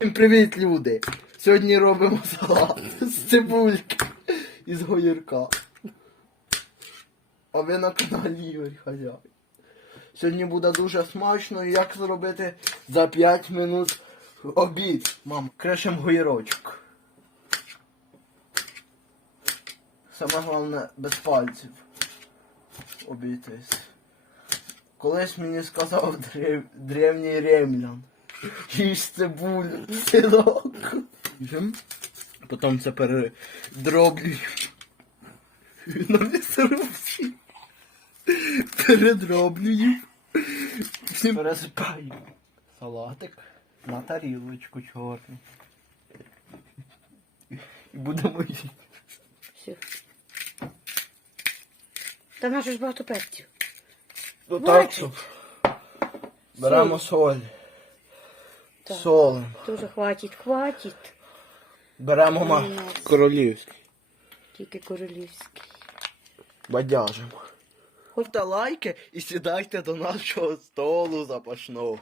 Всім привіт, люди! Сьогодні робимо салат з цибульки і з гоїрка. А ви на каналі Ігор Хазяй. Сьогодні буде дуже смачно як зробити за 5 минут обід. Мам, кришем гоїрочок. Саме головне без пальців обійтись. Колись мені сказав древ... древній ремлян. Їж цибулю, синок. Їжем. Потім це передроблюю. На місцерусі. Передроблюю. Пересипаю. Салатик на тарілочку чорну. І будемо їсти. Все. Та в нас же ж багато перців. Ну так, що. Беремо соль. Так. Солим. Дуже хватить, хватить. Беремо ма королівський. Тільки королівський. Бадяжимо. Ставте лайки і сідайте до нашого столу запашного.